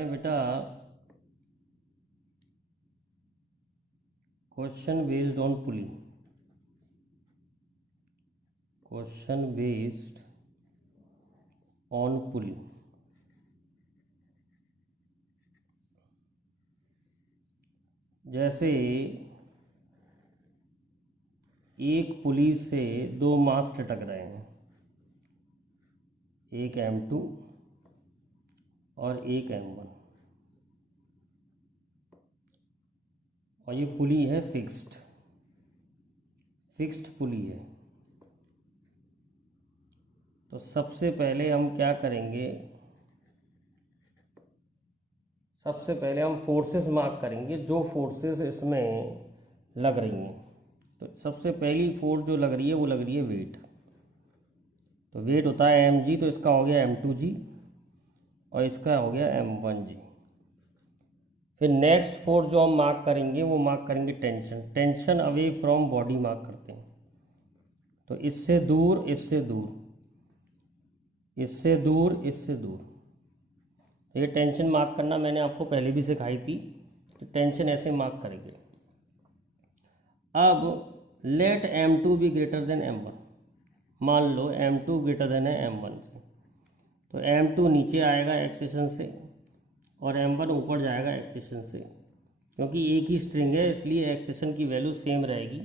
हैं बेटा question based on pulley, question based on pulley. जैसे एक पुली से दो मास लटक रहे हैं, एक M2 और एक M1, और ये पुली है फिक्स्ड पुली है। तो सबसे पहले हम क्या करेंगे, सबसे पहले हम फोर्सेस मार्क करेंगे जो फोर्सेस इसमें लग रही हैं। तो सबसे पहली फोर्स जो लग रही है वो लग रही है वेट। तो वेट होता है mg, तो इसका हो गया m2g और इसका हो गया m1g। फिर नेक्स्ट फोर्स जो हम मार्क करेंगे वो मार्क करेंगे tension away from body mark करते हैं। तो इससे दूर, इससे दूर, इससे दूर, इससे दूर, ये टेंशन मार्क करना मैंने आपको पहले भी सिखाई थी। तो टेंशन ऐसे मार्क करेंगे। अब late M2 be greater than M1, मान लो M2 ग्रेटर देन है M1 से, तो M2 नीचे आएगा एक्सेशन से और M1 ऊपर जाएगा एक्सेशन से। क्योंकि एक ही स्ट्रिंग है इसलिए एक्सेशन की वैल्यू सेम रहेगी।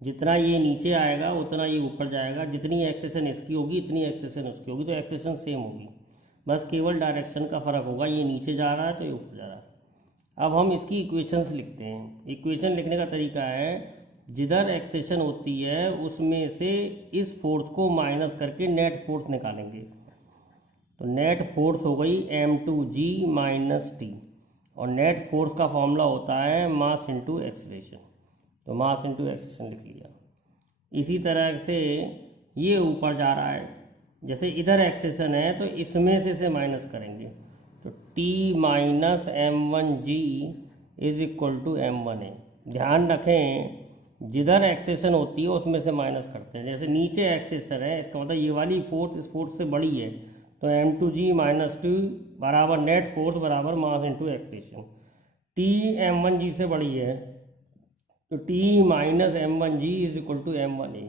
जितना ये नीचे आएगा उतना ये ऊपर जाएगा, जितनी एक्सेशन इसकी होगी इतनी एक्सेशन उसकी होगी, तो एक्सेशन सेम होगी, बस केवल डायरेक्शन का फ़र्क होगा, ये नीचे जा रहा है तो ये ऊपर जा रहा है। अब हम इसकी इक्वेशंस लिखते हैं। इक्वेशन लिखने का तरीका है, जिधर एक्सेशन होती है उसमें से इस फोर्स को माइनस करके नेट फोर्स निकालेंगे। तो नेट फोर्स हो गई m2g माइनस टी, और नेट फोर्स का फॉर्मूला होता है मास इंटू एक्सीलरेशन। तो मास इंटू एक्सीलरेशन लिख लिया। इसी तरह से ये ऊपर जा रहा है, जैसे इधर एक्सेशन है तो इसमें से इसे माइनस करेंगे। तो t minus m1g is equal to m1a। ध्यान रखें जिधर एक्सेशन होती है उसमें से माइनस करते हैं। जैसे नीचे एक्सेशन है, इसका मतलब ये वाली फोर्स इस फोर्स से बड़ी है, तो m2g माइनस टू बराबर नेट फोर्स बराबर mass into acceleration. t m1g से बड़ी है तो t minus m1g is equal to m1a।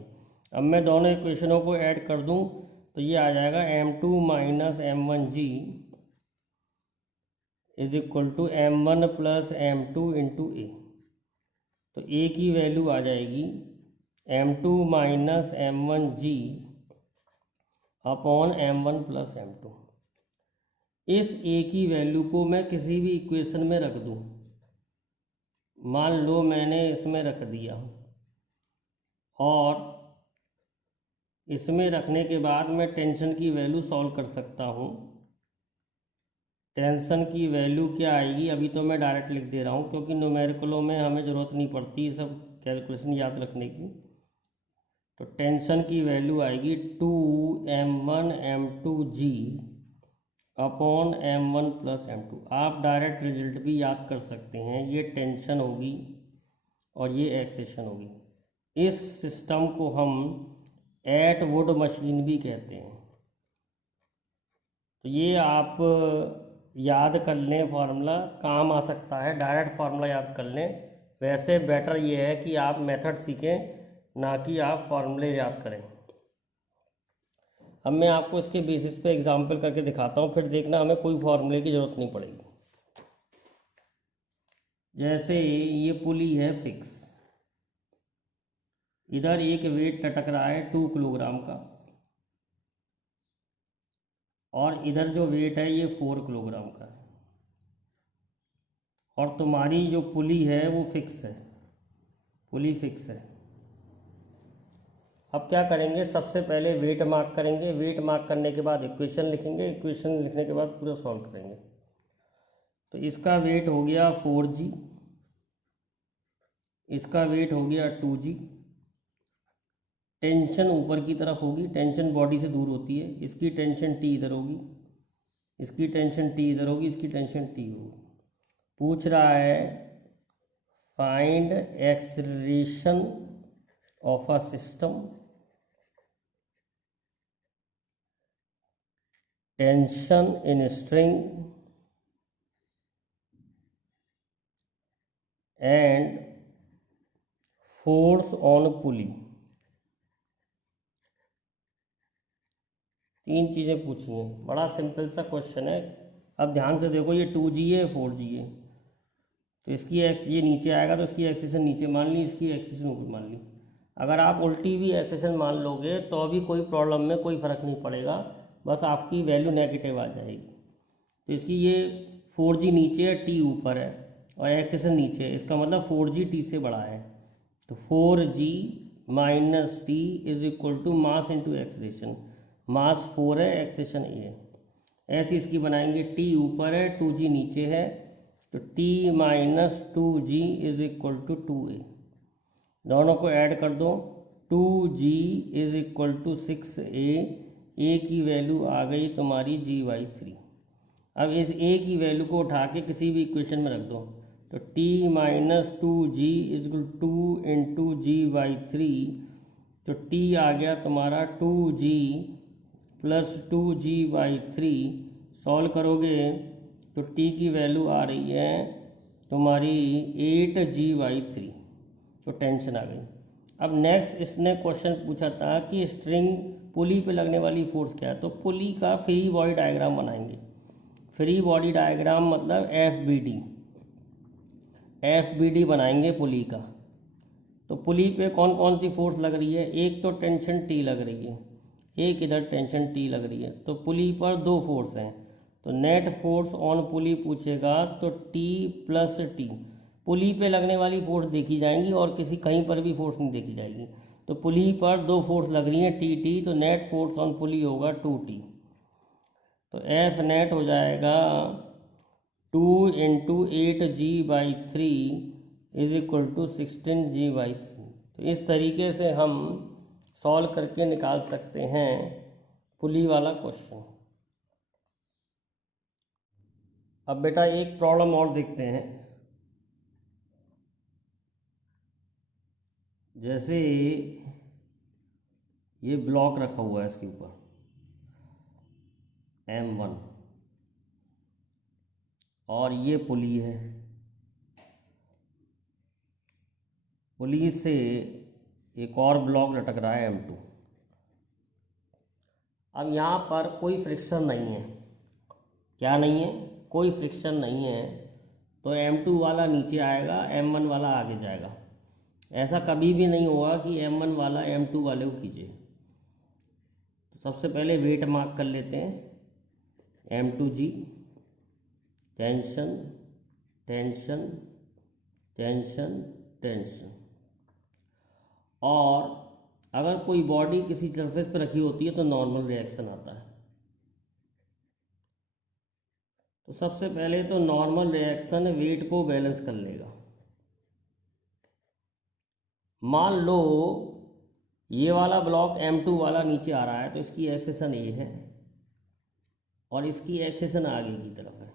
अब मैं दोनों इक्वेशनों को ऐड कर दूं तो ये आ जाएगा m2 minus m1g is equal to m1 plus m2 into a. तो ए की वैल्यू आ जाएगी m2 minus m1g upon m1 plus m2। इस ए की वैल्यू को मैं किसी भी इक्वेशन में रख दूं, मान लो मैंने इसमें रख दिया, और इसमें रखने के बाद मैं टेंशन की वैल्यू सॉल्व कर सकता हूँ। टेंशन की वैल्यू क्या आएगी, अभी तो मैं डायरेक्ट लिख दे रहा हूँ क्योंकि न्यूमेरिकलों में हमें ज़रूरत नहीं पड़ती ये सब कैलकुलेशन याद रखने की। तो टेंशन की वैल्यू आएगी 2m1 m2g upon m1 plus m2। आप डायरेक्ट रिजल्ट भी याद कर सकते हैं, ये टेंशन होगी और ये एक्सेशन होगी। इस सिस्टम को हम एट वुड मशीन भी कहते हैं। तो ये आप याद कर लें, फार्मूला काम आ सकता है, डायरेक्ट फार्मूला याद कर लें। वैसे बेटर ये है कि आप मेथड सीखें, ना कि आप फार्मूले याद करें। अब मैं आपको इसके बेसिस पे एग्जांपल करके दिखाता हूँ, फिर देखना हमें कोई फार्मूले की ज़रूरत नहीं पड़ेगी। जैसे ये पुली है फिक्स, इधर एक वेट लटक रहा है 2 किलोग्राम का, और इधर जो वेट है ये 4 किलोग्राम का है, और तुम्हारी जो पुली है वो फिक्स है, पुली फिक्स है। अब क्या करेंगे, सबसे पहले वेट मार्क करेंगे, वेट मार्क करने के बाद इक्वेशन लिखेंगे, इक्वेशन लिखने के बाद पूरा सॉल्व करेंगे। तो इसका वेट हो गया 4g, इसका वेट हो गया 2g। टेंशन ऊपर की तरफ होगी, टेंशन बॉडी से दूर होती है, इसकी टेंशन T इधर होगी, इसकी टेंशन T इधर होगी, इसकी टेंशन T होगी। पूछ रहा है find acceleration of a system, tension in string and force on pulley. तीन चीज़ें पूछी हैं, बड़ा सिंपल सा क्वेश्चन है। अब ध्यान से देखो, ये 2G है, 4G है, तो इसकी एक्स ये नीचे आएगा तो इसकी एक्सेशन नीचे मान ली, इसकी एक्सेशन ऊपर मान ली। अगर आप उल्टी भी एक्सेशन मान लोगे तो भी कोई प्रॉब्लम में कोई फ़र्क नहीं पड़ेगा, बस आपकी वैल्यू नेगेटिव आ जाएगी। तो इसकी ये 4G नीचे है, T ऊपर है और एक्सेशन नीचे है, इसका मतलब 4G T से बड़ा है। तो 4G minus T is equal to mass into acceleration. Mass 4 है, एक्सेलेरेशन A है। ऐसे इसकी बनाएंगे, T ऊपर है, 2G नीचे है, तो T minus 2G is equal to 2A। दोनों को ऐड कर दो, 2G is equal to 6A। A की वैल्यू आ गई तुम्हारी G/3। अब इस A की वैल्यू को उठा के किसी भी इक्वेशन में रख दो, तो T minus 2G is equal 2 into G/3। तो T आ गया तुम्हारा 2G प्लस 2G/3। सॉल्व करोगे तो T की वैल्यू आ रही है तुम्हारी 8G/3। तो टेंशन आ गई। अब नेक्स्ट इसने क्वेश्चन पूछा था कि स्ट्रिंग पुली पे लगने वाली फोर्स क्या है, तो पुली का फ्री बॉडी डायग्राम बनाएंगे। फ्री बॉडी डायग्राम मतलब एफ बी डी बनाएंगे पुली का। तो पुली पे कौन कौन सी फोर्स लग रही है, एक तो टेंशन टी लग रही है, एक इधर टेंशन टी लग रही है, तो पुली पर दो फोर्स हैं। तो नेट फोर्स ऑन पुली पूछेगा तो टी प्लस टी, पुली पे लगने वाली फोर्स देखी जाएंगी और किसी कहीं पर भी फोर्स नहीं देखी जाएगी। तो पुली पर दो फोर्स लग रही हैं टी टी, तो नेट फोर्स ऑन पुली होगा 2T। तो एफ नेट हो जाएगा 2 into 8G/3 is equal to 16G/3। तो इस तरीके से हम सॉल्व करके निकाल सकते हैं पुली वाला क्वेश्चन। अब बेटा एक प्रॉब्लम और देखते हैं। जैसे ये ब्लॉक रखा हुआ है, इसके ऊपर M1 और ये पुली है, पुली से एक और ब्लॉक लटक रहा है M2। अब यहाँ पर कोई फ्रिक्शन नहीं है, क्या नहीं है, कोई फ्रिक्शन नहीं है, तो M2 वाला नीचे आएगा, M1 वाला आगे जाएगा। ऐसा कभी भी नहीं होगा कि M1 वाला M2 वाले को खींचे। तो सबसे पहले वेट मार्क कर लेते हैं, M2G, tension tension tension tension. और अगर कोई बॉडी किसी सरफेस पर रखी होती है तो नॉर्मल रिएक्शन आता है। तो सबसे पहले तो नॉर्मल रिएक्शन वेट को बैलेंस कर लेगा। मान लो ये वाला ब्लॉक M2 वाला नीचे आ रहा है, तो इसकी एक्सेशन A है और इसकी एक्सेशन आगे की तरफ है।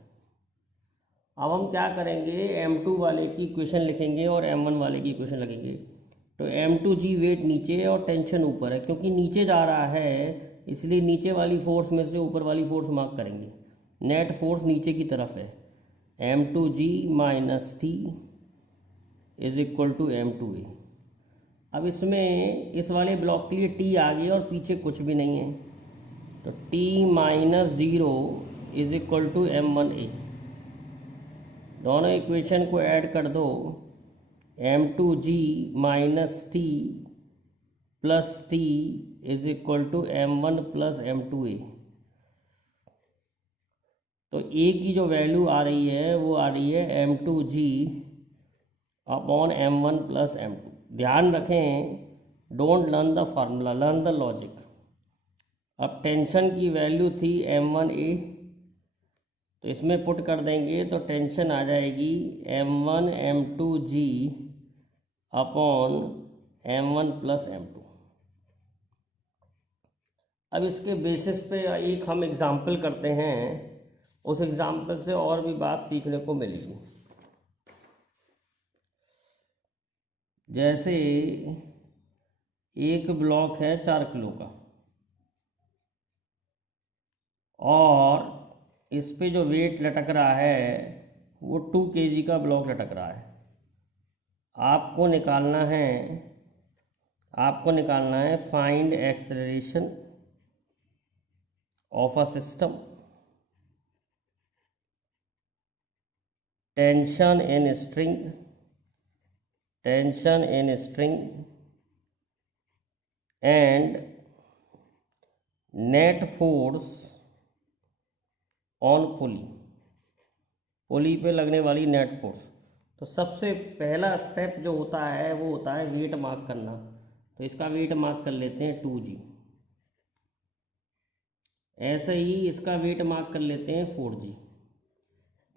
अब हम क्या करेंगे, M2 वाले की इक्वेशन लिखेंगे और M1 वाले की इक्वेशन लिखेंगे। तो M2G वेट नीचे है और टेंशन ऊपर है, क्योंकि नीचे जा रहा है इसलिए नीचे वाली फोर्स में से ऊपर वाली फोर्स मार्क करेंगे। नेट फोर्स नीचे की तरफ है, M2G minus T is equal to M2A। अब इसमें इस वाले ब्लॉक के लिए T आ गई और पीछे कुछ भी नहीं है, तो T minus 0 is equal to M1A। दोनों इक्वेशन को ऐड कर दो, M2G minus T plus T is equal to M1 plus M2A। तो A की जो वैल्यू आ रही है वो आ रही है M2G upon M1 plus M2। ध्यान रखें, don't learn the formula, learn the logic. अब टेंशन की वैल्यू थी M1A, तो इसमें पुट कर देंगे तो टेंशन आ जाएगी M1 M2G upon M1 plus M2। अब इसके बेसिस पे एक हम एग्जाम्पल करते हैं, उस एग्जाम्पल से और भी बात सीखने को मिलेगी। जैसे एक ब्लॉक है 4 किलो का और इस पे जो वेट लटक रहा है वो 2 kg का ब्लॉक लटक रहा है। आपको निकालना है find acceleration of a system, tension in string and net force on pulley पे लगने वाली नेट फोर्स। तो सबसे पहला स्टेप जो होता है वो होता है वेट मार्क करना। तो इसका वेट मार्क कर लेते हैं 2g। ऐसे ही इसका वेट मार्क कर लेते हैं 4g।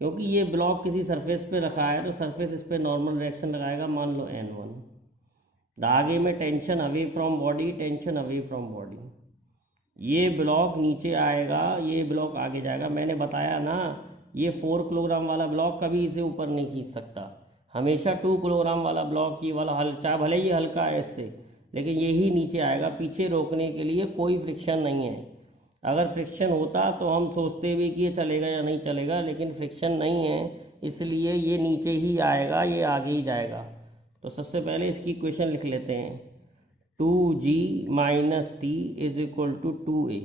क्योंकि ये ब्लॉक किसी सरफेस पे रखा है तो सरफेस इस पर नॉर्मल रिएक्शन लगाएगा, मान लो n1। धागे में tension away from body, tension away from body. ये ब्लॉक नीचे आएगा, ये ब्लॉक आगे जाएगा। मैंने बताया ना, ये 4 किलोग्राम वाला ब्लॉक कभी इसे ऊपर नहीं खींच सकता। हमेशा 2 किलोग्राम वाला ब्लॉक, ये वाला चाहे भले ही हल्का है इससे, लेकिन यही नीचे आएगा। पीछे रोकने के लिए कोई फ्रिक्शन नहीं है। अगर फ्रिक्शन होता तो हम सोचते भी कि ये चलेगा या नहीं चलेगा, लेकिन फ्रिक्शन नहीं है, इसलिए ये नीचे ही आएगा, ये आगे ही जाएगा। तो सबसे पहले इसकी इक्वेशन लिख लेते हैं, 2g minus T is equal to 2a।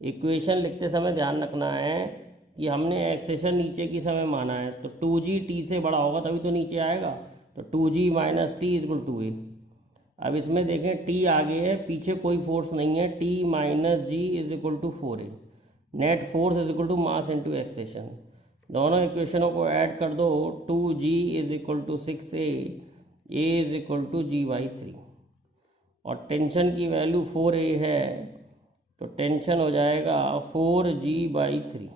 Equation लिखते समय ध्यान रखना है कि हमने एक्सेशन नीचे की समय माना है, तो 2g टी से बड़ा होगा तभी तो नीचे आएगा। तो 2g minus T is equal to a। अब इसमें देखें टी आगे है, पीछे कोई फोर्स नहीं है, T minus G is equal to 4a। Net force is equal to mass into acceleration. दोनों इक्वेशनों को ऐड कर दो, 2g is equal to 6a, a is equal to g/3। और टेंशन की वैल्यू 4a है, तो टेंशन हो जाएगा 4g/3।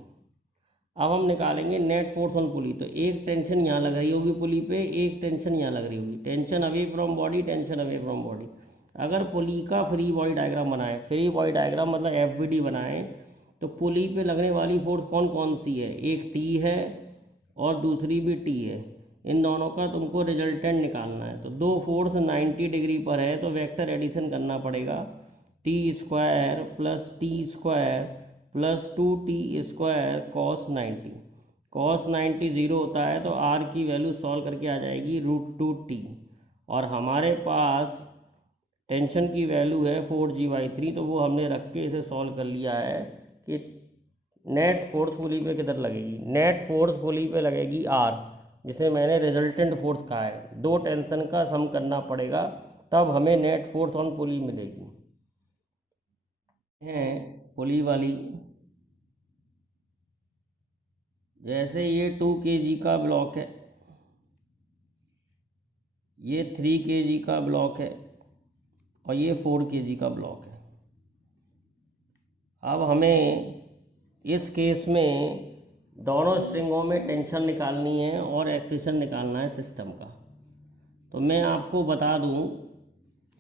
अब हम निकालेंगे नेट फोर्स ऑन पुली। तो एक टेंशन यहाँ लग रही होगी पुली पे, एक टेंशन यहाँ लग रही होगी। Tension away from body, tension away from body. अगर पुली का फ्री बॉडी डायग्राम बनाए, फ्री बॉडी डायग्राम मतलब FBD बनाए, तो पुली पे लगने वाली फोर्स कौन कौन सी है? एक T है और दूसरी भी T है। इन दोनों का तुमको रिजल्टेंट निकालना है। तो दो फोर्स 90 डिग्री पर है, तो वेक्टर एडिशन करना पड़ेगा, t² plus t² plus 2t² cos 90। cos 90 0 होता है, तो r की वैल्यू सॉल्व करके आ जाएगी √2t। और हमारे पास टेंशन की वैल्यू है 4g/3, तो वो हमने रख के इसे सॉल्व कर लिया है कि नेट फोर्स पुली पे किधर लगेगी। नेट फोर्स पुली पे लगेगी r, जिसे मैंने रिजल्टेंट फोर्स कहा है। दो टेंशन का सम करना पड़ेगा, तब हमें नेट फोर्स ऑन पुली मिलेगी। है पुली वाली, जैसे ये 2 kg का ब्लॉक है, ये 3 kg का ब्लॉक है और ये 4 kg का ब्लॉक है। अब हमें इस केस में दोनों स्ट्रिंगों में टेंशन निकालनी है और एक्सेशन निकालना है सिस्टम का। तो मैं आपको बता दूं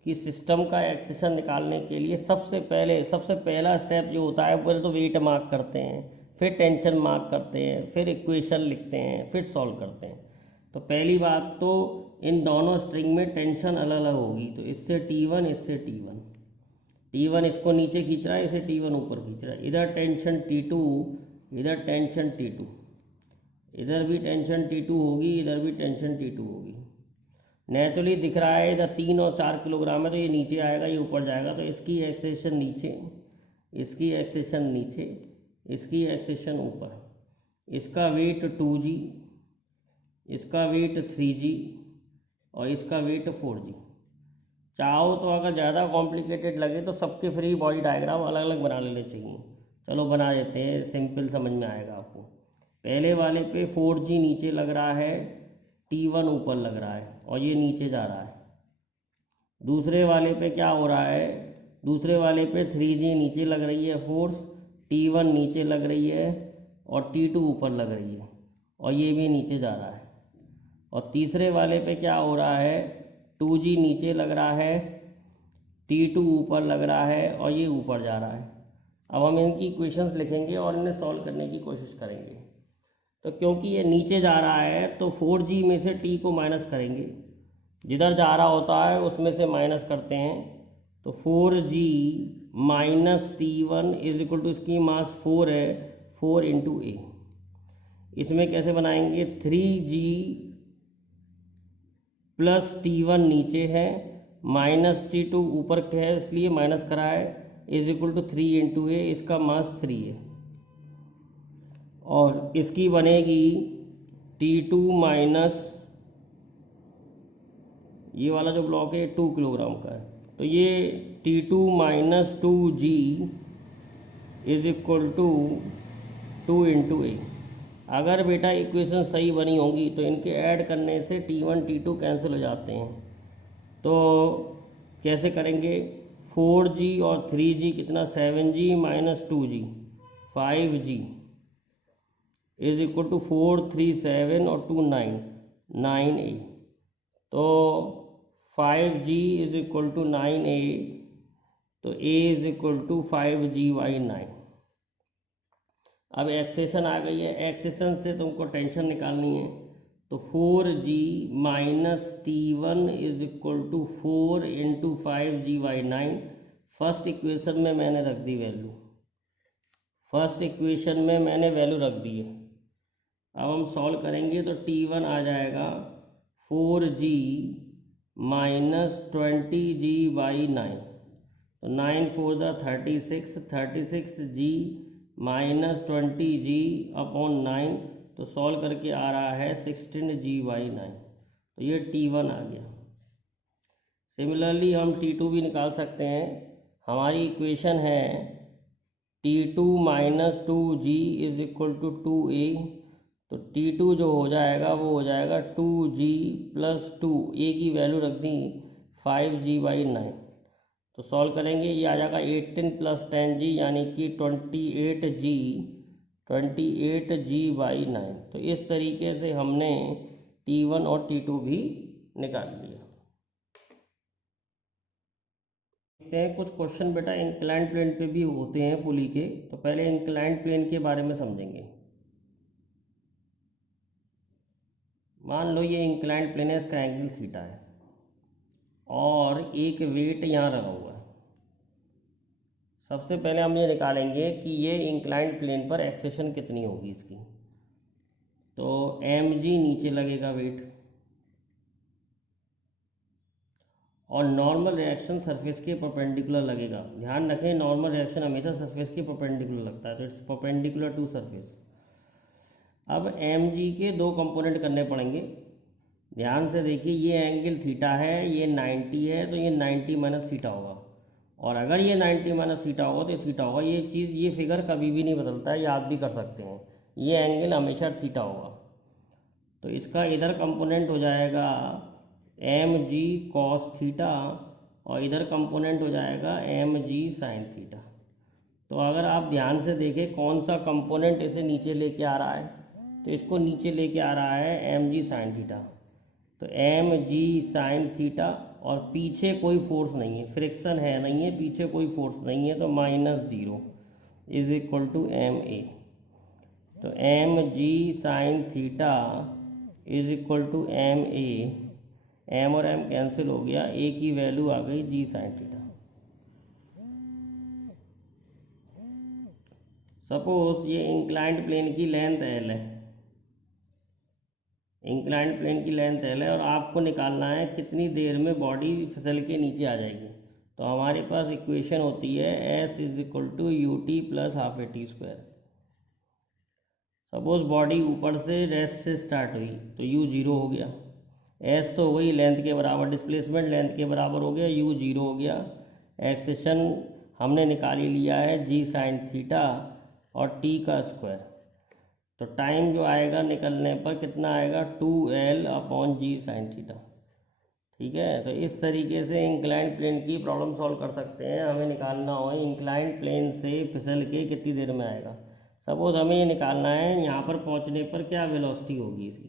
कि सिस्टम का एक्सेशन निकालने के लिए सबसे पहला स्टेप जो होता है, पहले तो वेट मार्क करते हैं, फिर टेंशन मार्क करते हैं, फिर इक्वेशन लिखते हैं, फिर सॉल्व करते हैं। तो पहली बात तो इन दोनों स्ट्रिंग में टेंशन अलग अलग होगी। तो इससे T1, इससे T1 इसको नीचे खींच रहा है, इसे T1 ऊपर खींच रहा है। इधर टेंशन T2, इधर टेंशन T2, इधर भी टेंशन T2 होगी, इधर भी टेंशन T2 होगी। नेचुरली दिख रहा है इधर 3 और 4 किलोग्राम है, तो ये नीचे आएगा, ये ऊपर जाएगा। तो इसकी एक्सेशन नीचे, इसकी एक्सेशन नीचे, इसकी एक्सेशन ऊपर। इसका वेट 2g, इसका वेट 3g और इसका वेट 4g। चाहो तो अगर ज़्यादा कॉम्प्लिकेटेड लगे तो सबके फ्री बॉडी डायग्राम अलग अलग बना लेने चाहिए। चलो बना देते हैं, सिंपल समझ में आएगा आपको। पहले वाले पे 4g नीचे लग रहा है, T1 ऊपर लग रहा है और ये नीचे जा रहा है। दूसरे वाले पे क्या हो रहा है? दूसरे वाले पे 3g नीचे लग रही है फोर्स, T1 नीचे लग रही है और T2 ऊपर लग रही है और ये भी नीचे जा रहा है। और तीसरे वाले पे क्या हो रहा है? 2g नीचे लग रहा है, T2 ऊपर लग रहा है और ये ऊपर जा रहा है। अब हम इनकी इक्वेशंस लिखेंगे और इन्हें सॉल्व करने की कोशिश करेंगे। तो क्योंकि ये नीचे जा रहा है तो 4g में से t को माइनस करेंगे, जिधर जा रहा होता है उसमें से माइनस करते हैं। तो 4g minus T1 is equal to, इसकी मास 4 है, 4 इंटू a। इसमें कैसे बनाएंगे? 3g प्लस T1 नीचे है माइनस T2 ऊपर के है इसलिए माइनस करा है इज इक्वल टू 3 इंटू ए, इसका मास 3 है और इसकी बनेगी T2 माइनस ये वाला जो ब्लॉक है 2 किलोग्राम का है, तो ये T2 minus 2G is equal to 2 into a. अगर बेटा इक्वेशन सही बनी होंगी तो इनके ऐड करने से T1 T2 कैंसिल हो जाते हैं। तो कैसे करेंगे, 4G और 3G कितना 7G minus 2G 5G is equal to 4 3 7 और 2 9 9A। तो 5G is equal to 9A, तो A is equal to 5G/9। अब एक्सेशन आ गई है, एक्सेशन से तुमको टेंशन निकालनी है, तो 4G minus T1 is equal to 4 into 5G/9। First equation में मैंने रख दी वैल्यू, फर्स्ट इक्वेशन में मैंने वैल्यू रख दी है। अब हम सॉल्व करेंगे तो T1 आ जाएगा 4G माइनस 20G/9, तो 9 4 द 36, 36G माइनस 20G/9, तो सॉल्व करके आ रहा है 16G/9, तो ये T1 आ गया। सिमिलरली हम T2 भी निकाल सकते हैं। हमारी इक्वेशन है T2 minus 2G is equal to 2A, तो T2 जो हो जाएगा वो हो जाएगा 2G प्लस 2, A की वैल्यू रख दी 5G/9, तो सॉल्व करेंगे ये आ जाएगा 18 प्लस 10G यानी कि 28G/9। तो इस तरीके से हमने T1 और T2 भी निकाल लिया। देखते हैं कुछ क्वेश्चन बेटा इंक्लाइंड प्लेन पे भी होते हैं पुली के, तो पहले इंक्लाइंड प्लेन के बारे में समझेंगे। मान लो ये इंक्लाइंड प्लेन है, इसका एंगल थीटा है और एक वेट यहाँ रखा हुआ है। सबसे पहले हम ये निकालेंगे कि ये इंक्लाइंड प्लेन पर एक्सेशन कितनी होगी इसकी। तो mg नीचे लगेगा वेट और नॉर्मल रिएक्शन सरफेस के परपेंडिकुलर लगेगा। ध्यान रखें नॉर्मल रिएक्शन हमेशा सरफेस के परपेंडिकुलर लगता है, तो इट्स परपेंडिकुलर टू सरफेस। अब mg के दो कंपोनेंट करने पड़ेंगे। ध्यान से देखिए ये एंगल थीटा है, ये 90 है, तो ये 90 माइनस थीटा होगा, और अगर ये 90 माइनस थीटा होगा तो थीटा होगा। ये चीज़ ये फिगर कभी भी नहीं बदलता है, याद भी कर सकते हैं, ये एंगल हमेशा थीटा होगा। तो इसका इधर कंपोनेंट हो जाएगा mg cos थीटा और इधर कंपोनेंट हो जाएगा mg sin थीटा। तो अगर आप ध्यान से देखें कौन सा कंपोनेंट इसे नीचे लेके आ रहा है, तो इसको नीचे लेके आ रहा है mg sin थीटा, तो mg sin थीटा, और पीछे कोई फोर्स नहीं है, फ्रिक्शन है नहीं है, पीछे कोई फोर्स नहीं है, तो -0 इज इक्वल टू ma। तो mg sin theta is equal to ma, m और m कैंसिल हो गया, a की वैल्यू आ गई g sin थीटा। सपोज ये इंक्लाइंड प्लेन की लेंथ l है, इंक्लाइंड प्लेन की लेंथ l है और आपको निकालना है कितनी देर में बॉडी फिसल के नीचे आ जाएगी। तो हमारे पास इक्वेशन होती है s is equal to ut plus half A T square. Suppose body ऊपर से रेस्ट से स्टार्ट हुई तो u 0 हो गया, s तो वही लेंथ के बराबर, डिस्प्लेसमेंट लेंथ के बराबर हो गया, u 0 हो गया। एक्सेशन हमने निकाल ही लिया है g साइन थीटा और t का स्क्वायर, तो टाइम जो आएगा निकलने पर कितना आएगा 2l/g साइन थीटा। ठीक है, तो इस तरीके से इंक्लाइंड प्लेन की प्रॉब्लम सॉल्व कर सकते हैं। हमें निकालना हो इंक्लाइंड प्लेन से फिसल के कितनी देर में आएगा। सपोज हमें ये निकालना है यहाँ पर पहुँचने पर क्या वेलोसिटी होगी इसकी,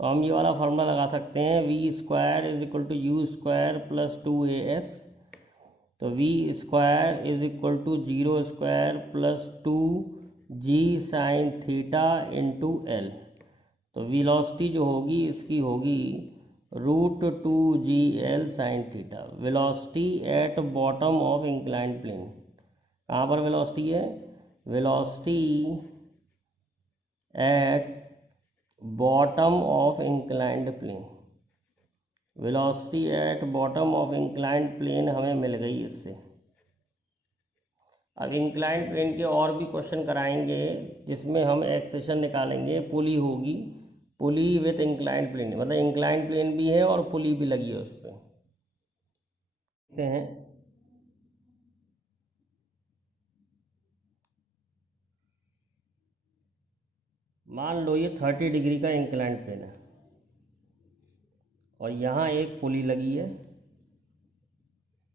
तो हम ये वाला फार्मूला लगा सकते हैं v² is equal to u² plus 2as। तो v² is equal to 0² plus 2g sine theta into l। तो वेलोसिटी जो होगी इसकी होगी √2gl sine theta. Velocity at bottom of inclined plane, कहाँ पर वेलोसिटी है, velocity at bottom of inclined plane. Velocity at bottom of inclined plane हमें मिल गई इससे। अब इंक्लाइंड प्लेन के और भी क्वेश्चन कराएंगे जिसमें हम एक्सेशन निकालेंगे। पुली होगी, पुली विथ इंक्लाइंड प्लेन, मतलब इंक्लाइंड प्लेन भी है और पुली भी लगी है उस पर। देखते हैं। मान लो ये 30 डिग्री का इंक्लाइंड प्लेन है और यहाँ एक पुली लगी है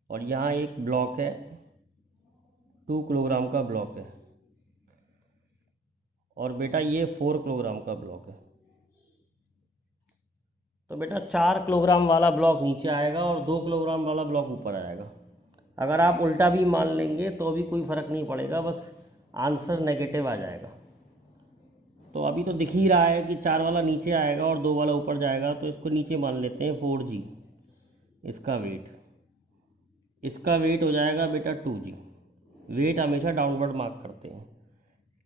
और यहाँ एक ब्लॉक है, 2 किलोग्राम का ब्लॉक है, और बेटा ये 4 किलोग्राम का ब्लॉक है। तो बेटा 4 किलोग्राम वाला ब्लॉक नीचे आएगा और 2 किलोग्राम वाला ब्लॉक ऊपर आएगा। अगर आप उल्टा भी मान लेंगे तो भी कोई फ़र्क नहीं पड़ेगा, बस आंसर नेगेटिव आ जाएगा। तो अभी तो दिख ही रहा है कि 4 वाला नीचे आएगा और 2 वाला ऊपर जाएगा, तो इसको नीचे मान लेते हैं 4g। इसका वेट हो जाएगा बेटा 2g। वेट हमेशा डाउनवर्ड मार्क करते हैं।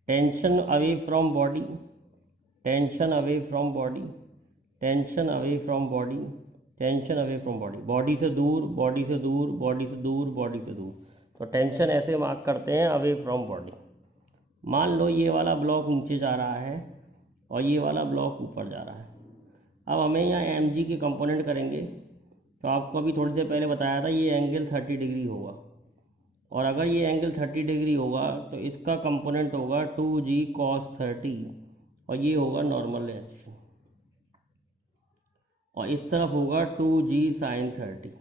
Tension away from body, tension away from body, tension away from body, tension away from body, body से दूर, बॉडी से दूर, बॉडी से दूर, बॉडी से दूर। तो टेंशन ऐसे मार्क करते हैं, अवे फ्रॉम बॉडी। मान लो ये वाला ब्लॉक नीचे जा रहा है और ये वाला ब्लॉक ऊपर जा रहा है। अब हमें यहाँ mg के कंपोनेंट करेंगे। तो आपको अभी थोड़ी देर पहले बताया था ये एंगल 30 डिग्री होगा, और अगर ये एंगल 30 डिग्री होगा तो इसका कंपोनेंट होगा 2g cos 30 और ये होगा नॉर्मल रिएक्शन, और इस तरफ होगा 2g sin 30।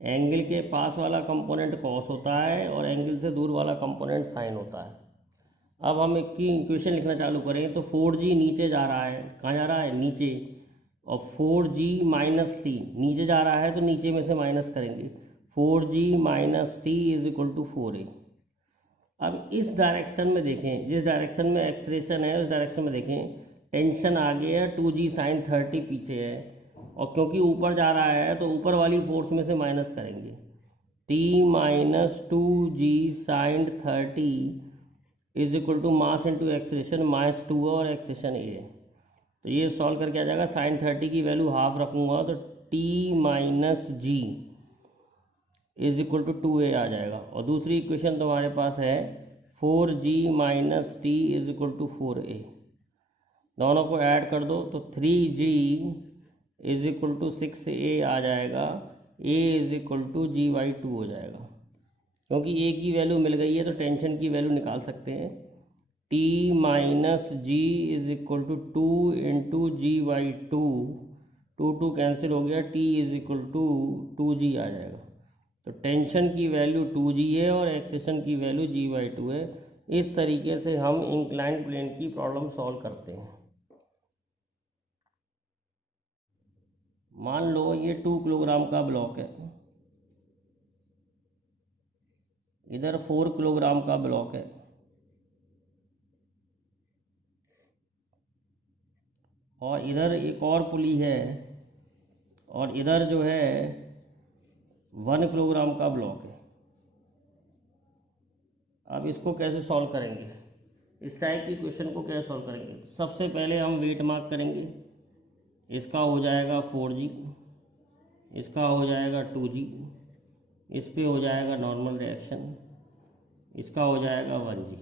एंगल के पास वाला कंपोनेंट cos होता है और एंगल से दूर वाला कंपोनेंट sin होता है। अब हम इसकी इक्वेशन लिखना चालू करें तो 4g नीचे जा रहा है, कहाँ जा रहा है, नीचे, और 4g माइनस टी नीचे जा रहा है तो नीचे में से माइनस करेंगे, 4g minus T is equal to 4a। अब इस डायरेक्शन में देखें, जिस डायरेक्शन में एक्सलेशन है उस डायरेक्शन में देखें, टेंशन आगे है, 2g sin 30 पीछे है, और क्योंकि ऊपर जा रहा है तो ऊपर वाली फोर्स में से माइनस करेंगे, t minus 2g sin 30 is equal to mass into acceleration, mass 2 और एक्सलेशन a है। तो ये सॉल्व करके आ जाएगा, sin 30 की वैल्यू हाफ रखूँगा तो t minus G is equal to 2a आ जाएगा। और दूसरी इक्वेशन तुम्हारे पास है 4g minus T is equal to 4a। दोनों को ऐड कर दो तो 3g is equal to 6a आ जाएगा, a is equal to g/2 हो जाएगा। क्योंकि a की वैल्यू मिल गई है तो टेंशन की वैल्यू निकाल सकते हैं, t minus G is equal to 2 into g/2, 2 cancel हो गया, t is equal to 2g आ जाएगा। तो टेंशन की वैल्यू 2g है और एक्सेशन की वैल्यू g/2 है। इस तरीके से हम इंक्लाइंड प्लेन की प्रॉब्लम सॉल्व करते हैं। मान लो ये 2 किलोग्राम का ब्लॉक है, इधर 4 किलोग्राम का ब्लॉक है, और इधर एक और पुली है, और इधर जो है 1 किलोग्राम का ब्लॉक है। अब इसको कैसे सॉल्व करेंगे, इस टाइप की क्वेश्चन को कैसे सॉल्व करेंगे? सबसे पहले हम वेट मार्क करेंगे। इसका हो जाएगा 4g, इसका हो जाएगा 2g, इस पे हो जाएगा नॉर्मल रिएक्शन, इसका हो जाएगा 1g।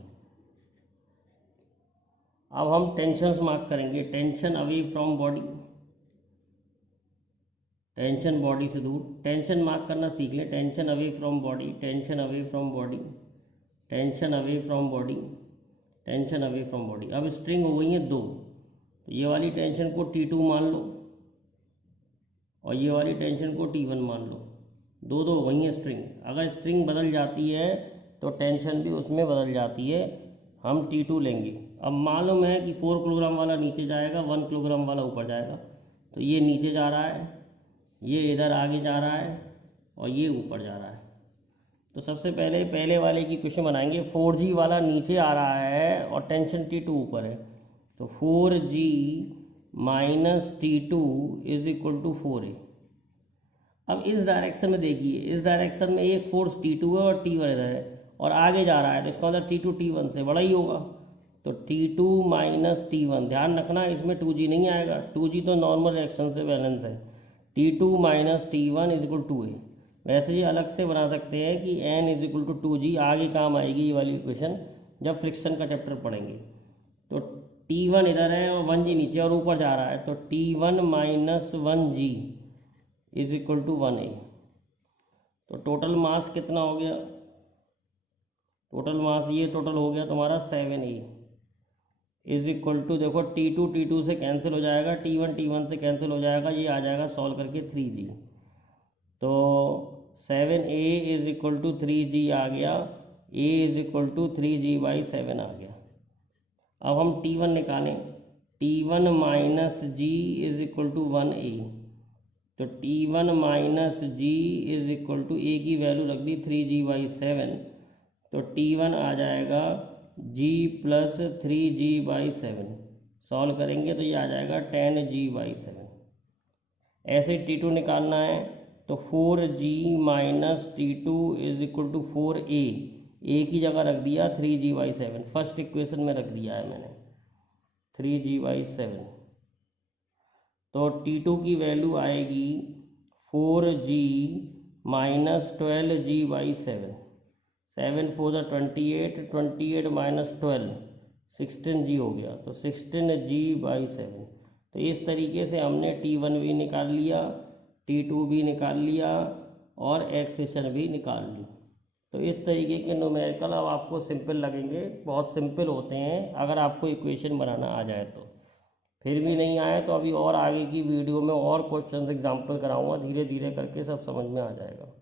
अब हम टेंशन्स मार्क करेंगे। Tension away from body, tension body से दूर, टेंशन मार्क करना सीख लें। Tension away from body, tension away from body, tension away from body, tension away from body. अब स्ट्रिंग हो गई है 2, तो ये वाली टेंशन को T2 मान लो और ये वाली टेंशन को T1 मान लो, 2 हो गई हैं स्ट्रिंग। अगर स्ट्रिंग बदल जाती है तो टेंशन भी उसमें बदल जाती है, हम T2 लेंगे। अब मालूम है कि 4 किलोग्राम वाला नीचे जाएगा, 1 किलोग्राम वाला ऊपर जाएगा, तो ये नीचे जा रहा है, ये इधर आगे जा रहा है और ये ऊपर जा रहा है। तो सबसे पहले वाले की क्वेश्चन बनाएंगे। 4g वाला नीचे आ रहा है और टेंशन T2 ऊपर है, तो 4g minus T2 is equal to 4a। अब इस डायरेक्शन में देखिए, इस डायरेक्शन में एक फोर्स T2 है और T1 इधर है और आगे जा रहा है, तो इसका मतलब T2 T1 से बड़ा ही होगा। तो T2 माइनस T1, ध्यान रखना इसमें 2g नहीं आएगा, 2g तो नॉर्मल रिएक्शन से बैलेंस है। T2 minus T1 is equal to a. वैसे ये अलग से बना सकते हैं कि n is equal to 2G, आगे काम आएगी ये वाली इक्वेशन जब फ्रिक्शन का चैप्टर पढ़ेंगे। तो T1 इधर है और 1G नीचे और ऊपर जा रहा है, तो T1 minus 1G is equal to 1A। तो टोटल मास कितना हो गया? टोटल मास ये टोटल हो गया तुम्हारा 7A इज इक्वल टू, देखो T2 से कैंसिल हो जाएगा, T1 से कैंसिल हो जाएगा, ये आ जाएगा सॉल्व करके 3G। तो 7A is equal to 3G आ गया, A is equal to 3G/7 आ गया। अब हम T1 निकालें, T1 minus G is equal to 1A। तो T1 minus G is equal to A की वैल्यू रख दी 3G/7, तो T1 आ जाएगा G प्लस 3G/7। सॉल्व करेंगे तो ये आ जाएगा 10G/7। ऐसे T2 निकालना है तो 4G minus T2 is equal to 4A, A की जगह रख दिया 3G/7, फर्स्ट इक्वेशन में रख दिया है मैंने 3G/7। तो T2 की वैल्यू आएगी 4G minus 12G/7, 7 4 28, 28 minus 12 16G हो गया, तो 16G/7। तो इस तरीके से हमने T1 भी निकाल लिया, T2 भी निकाल लिया और एक्सेशन भी निकाल ली। तो इस तरीके के न्यूमेरिकल अब आपको सिंपल लगेंगे, बहुत सिंपल होते हैं अगर आपको इक्वेशन बनाना आ जाए तो। फिर भी नहीं आए तो अभी और आगे की वीडियो में और क्वेश्चंस एग्जाम्पल कराऊंगा, धीरे धीरे करके सब समझ में आ जाएगा।